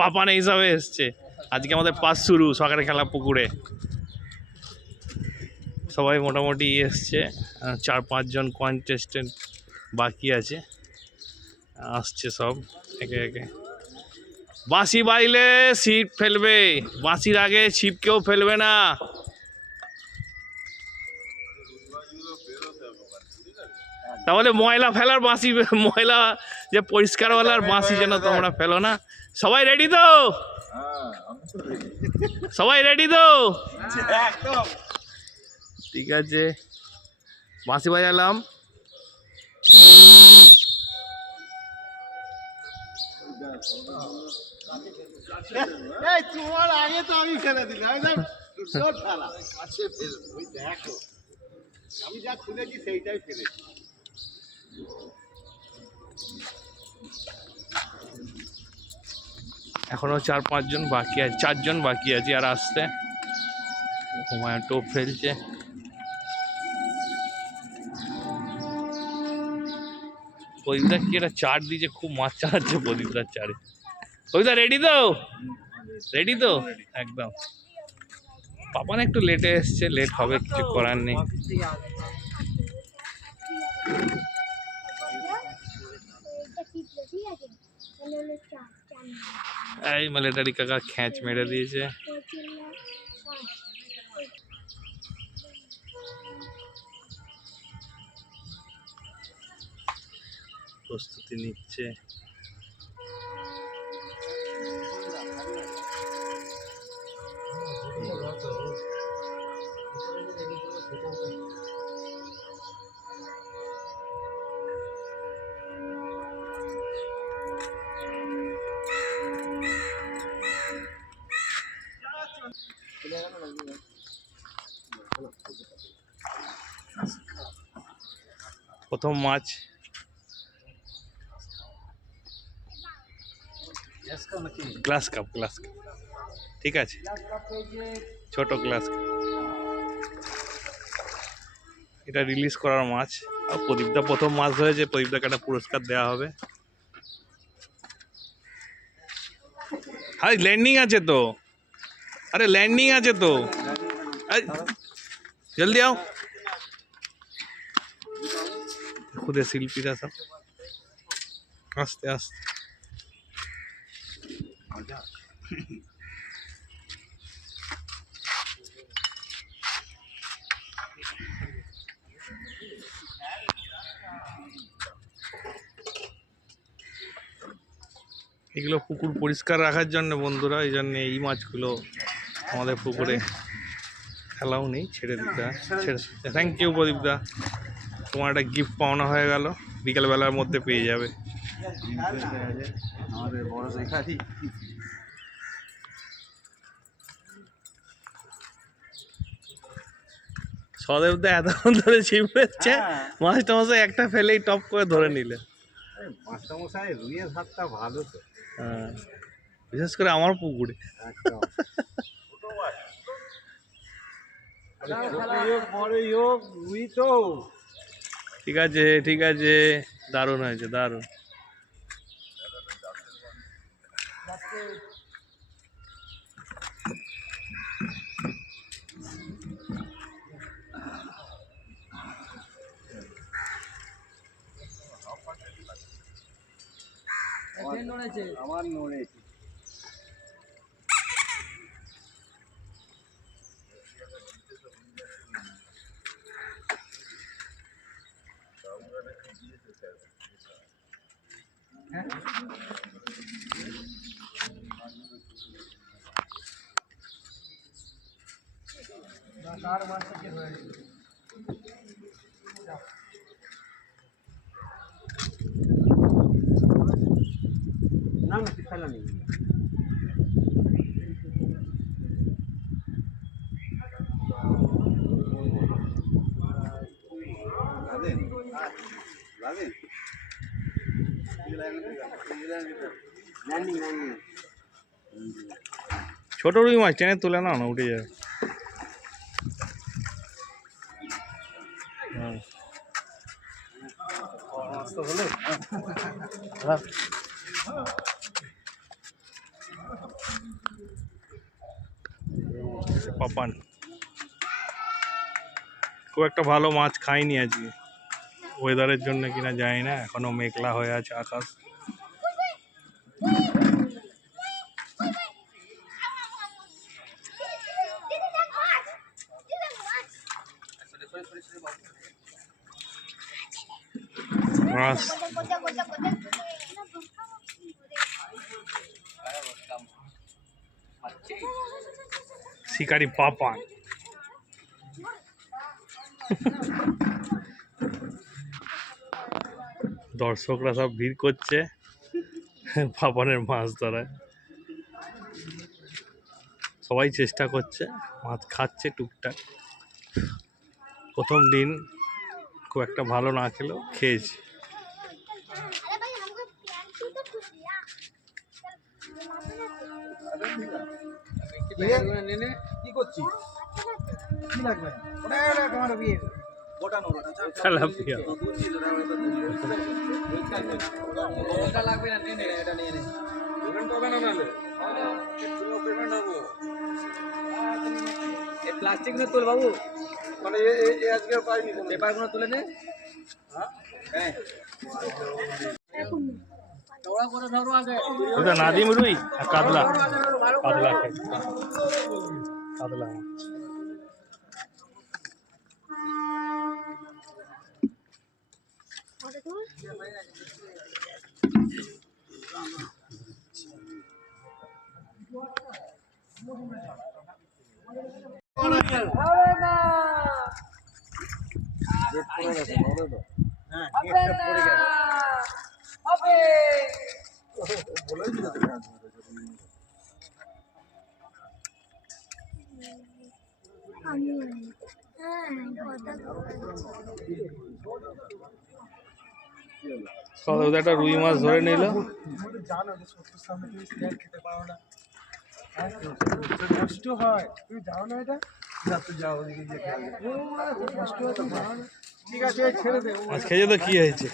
পাপান হিসাবে এসছে। আজকে আমাদের পাস শুরু সকালে খেলা পুকুরে। সবাই মোটামুটি এসছে, 4-5 জন কন্টেস্টেন্ট বাকি আছে, আসছে সব একে একে। বাঁশি বাইলে ছিপ ফেলবে, বাঁশির আগে ছিপ কেউ ফেলবে না। তাহলে ময়লা ফেলার বাঁশি, ময়লা যে পরিষ্কারওয়ালার বাঁশি যেন তোমরা ফেলো না। সবাই রেডি তো? সবাই রেডি তো? ঠিক আছে, বাঁশি বাজালাম। তোমার আগে তো আমি ফেলে দিলাম, আমি যা খুলেছি সেইটাই ফেলেছি। এখনো 4-5 জন বাকি আছে, 4 জন বাকি আছে আর আসতে। হুমায়ুন টোপ ফেলছে। প্রদীপদা কি একটা চার দিয়েছে, খুব মাছ চালাচ্ছে প্রদীপদার চারে। প্রদীপদা রেডি তো? রেডি তো একদম। পাপান একটু লেটে এসছে, লেট হবে, কিছু করার নেই। এই মিলিটারি কাকা খ্যাঁচ মেরে দিয়েছে। প্রস্তুতি নিচ্ছে। প্রথম মাছ। গ্লাস কাপ, গ্লাস কাপ, ঠিক আছে, ছোট গ্লাস কাপ। এটা রিলিজ করার মাছ। আর প্রদীপদা প্রথম মাছ হয়েছে, প্রদীপদাকে একটা পুরস্কার দেওয়া হবে। আরে ল্যান্ডিং আছে তো, আরে ল্যান্ডিং আছে তো, জলদি आओ। খুদে শিল্পীরা সব আস্তে আস্তে। এগুলো পুকুর পরিষ্কার রাখার জন্য বন্ধুরা, এই জন্য এই মাছগুলো আমাদের পুকুরে খেলাও নেই, ছেড়ে দিতে হয়। থ্যাংক ইউ প্রদীপদা, তোমার একটা গিফট পাওনা হয়ে গেল, বিকেলবেলার মধ্যে পেয়ে যাবে। সদেবদা এতক্ষণ ধরে ছিপ ফেলছে, মাছটা মশাই একটা ফেলেই টপ করে ধরে নিলে। মাস্টারমশাই রুইয়ের হাতটা ভালো তো। হ্যাঁ, বিশেষ করে আমার পুকুরে। ঠিক আছে, ঠিক আছে, দারুণ হয়েছে, দারুণ। আমার নড়েছে। না না ফেলা নেই। ছোট রুই মাছ টেনে তুলে নাও না, উঠে যাবে। পাপান। খুব একটা ভালো মাছ খাইনি আজকে, ওয়েদারের জন্য কিনা যায় না, এখনো মেঘলা হয়ে আছে আকাশ। মাছ শিকারি পাপান। দর্শকরা সব ভিড় করছে পাপানের মাছ ধরায়। সবাই চেষ্টা করছে, মাছ খাচ্ছে টুকটাক। প্রথম দিন খুব একটা ভালো না খেলেও খেয়েছি। কি করছিস? কি লাগবে? তেলাপিয়া। প্লাস্টিক না তোল বাবু, মানে আজকে পাইনি, পেপার গুলো তুলে নে। ওটা নাদিম রুই আর কাতলা, কাতলা কাতলা মাছ। একটা রুই মাছ ধরে নিল। কষ্ট হয়, তুমি যাও না, এটা যাও, ঠিক আছে ছেড়ে দে। মাছ খেয়ে তো কি হয়েছে?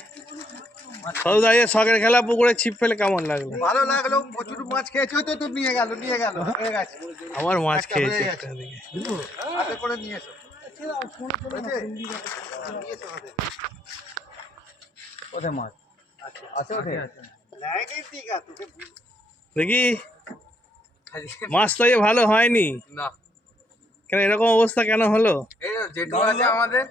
সদু দাঁড়িয়ে শখের খেলা পুকুরে ছিপ ফেলে কেমন লাগলো? ভালো লাগলো, প্রচুর মাছ খেয়েছো তো, তো নিয়ে গেল হয়ে গেছে। আমার মাছ খেয়েছে হাতে করে নিয়ে এসো। কোথায় মাছ আছে? দেখি মাছ তো ভালো হয়নি না, কেন, এরকম অবস্থা কেন হলো? যেটু আছে আমাদের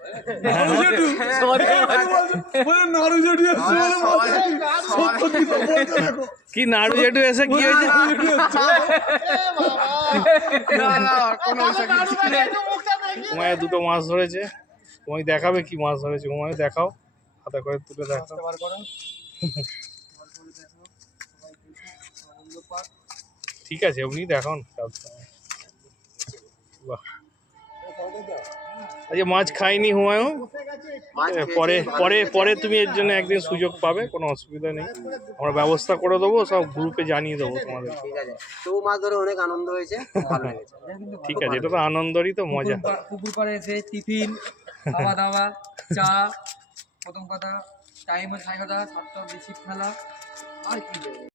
কি নাড়ু জেঠু এসে কি হয়েছে? তোমায় দুটো মাছ ধরেছে, তোমায় দেখাবে কি মাছ ধরেছে, তোমায় দেখাও, হাতে করে তুলে দেখাও। ঠিক আছে এমনি দেখাও। বাহ, আজকে মাছ খাইনি হুমায়ুন, পরে পরে পরে তুমি এর জন্য একদিন সুযোগ পাবে, কোনো অসুবিধা নেই, আমরা ব্যবস্থা করে দেবো, সব গ্রুপে জানিয়ে দেবো তোমাদের। ঠিক আছে, তো মাছ ধরে অনেক আনন্দ হয়েছে, ভালো লেগেছে। ঠিক আছে, এটা তো আনন্দেরই তো মজা। পুকুর পাড়ে এসে টিফিন, খাওয়া দাওয়া, চা, প্রথম কথা টাইম হচ্ছে 7টা, 7টা বেশি খেলা, আর কি